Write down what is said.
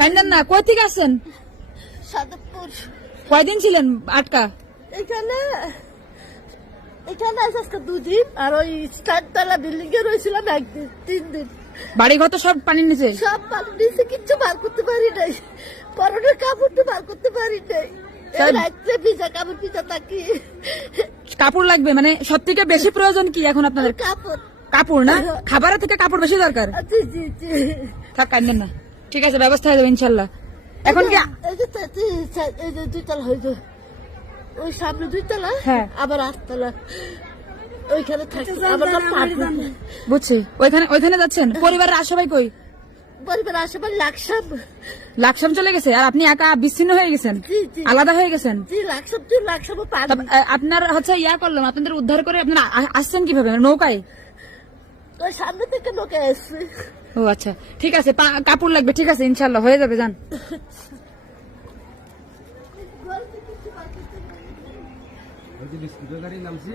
কান্দেন না, কই থেকে আসছেন? সাদপুর। কয়দিন ছিলেন আটকা? এখানে আজকে 2 দিন, আর ওই চারতলা বিল্ডিং এ রয়েছিলাম 1 দিন 3 দিন। বাড়ি ঘর তো সব পানির নিচে? সব পানি নিচে, কিচ্ছু বার করতে পারি নাই, পরনের কাপড়টা বার করতে পারি নাই, রাত্রে ভিজা কাপড় ভিজা থাকি। কাপড় লাগবে, মানে সব থেকে বেশি প্রয়োজন কি এখন আপনাদের? কাপড়। কাপড় না, খাবারের থেকে কাপড় বেশি দরকার। জি জি জি। থাক, কান্দেন না, ঠিক আছে, ব্যবস্থা হয়ে যাবে ইনশাল্লাহ। এখন কি এই যে 2 তলা হয়েছে, ওই সামনে 2 তলা, হ্যাঁ। আবার 8 তলা, ওইখানে থাকি। আবার বুঝছি, ওইখানে যাচ্ছেন? পরিবারের আশাবাই কই? পরিবার আশেপাশে লাকসাম চলে গেছে, আর আপনি একা বিচ্ছিন্ন হয়ে গেছেন, জি জি আলাদা হয়ে গেছেন। জি, লাকসাম পানি। আপনার হচ্ছে ইয়া করলাম, আপনাদের উদ্ধার করে আপনারা আসছেন কিভাবে? নৌকায়? ওই সামনে থেকে লোকে আসছে। ও আচ্ছা, ঠিক আছে, কাপড় লাগবে, ঠিক আছে, ইনশাল্লাহ হয়ে যাবে, যান। বিস্কুটের গাড়ি নামছি।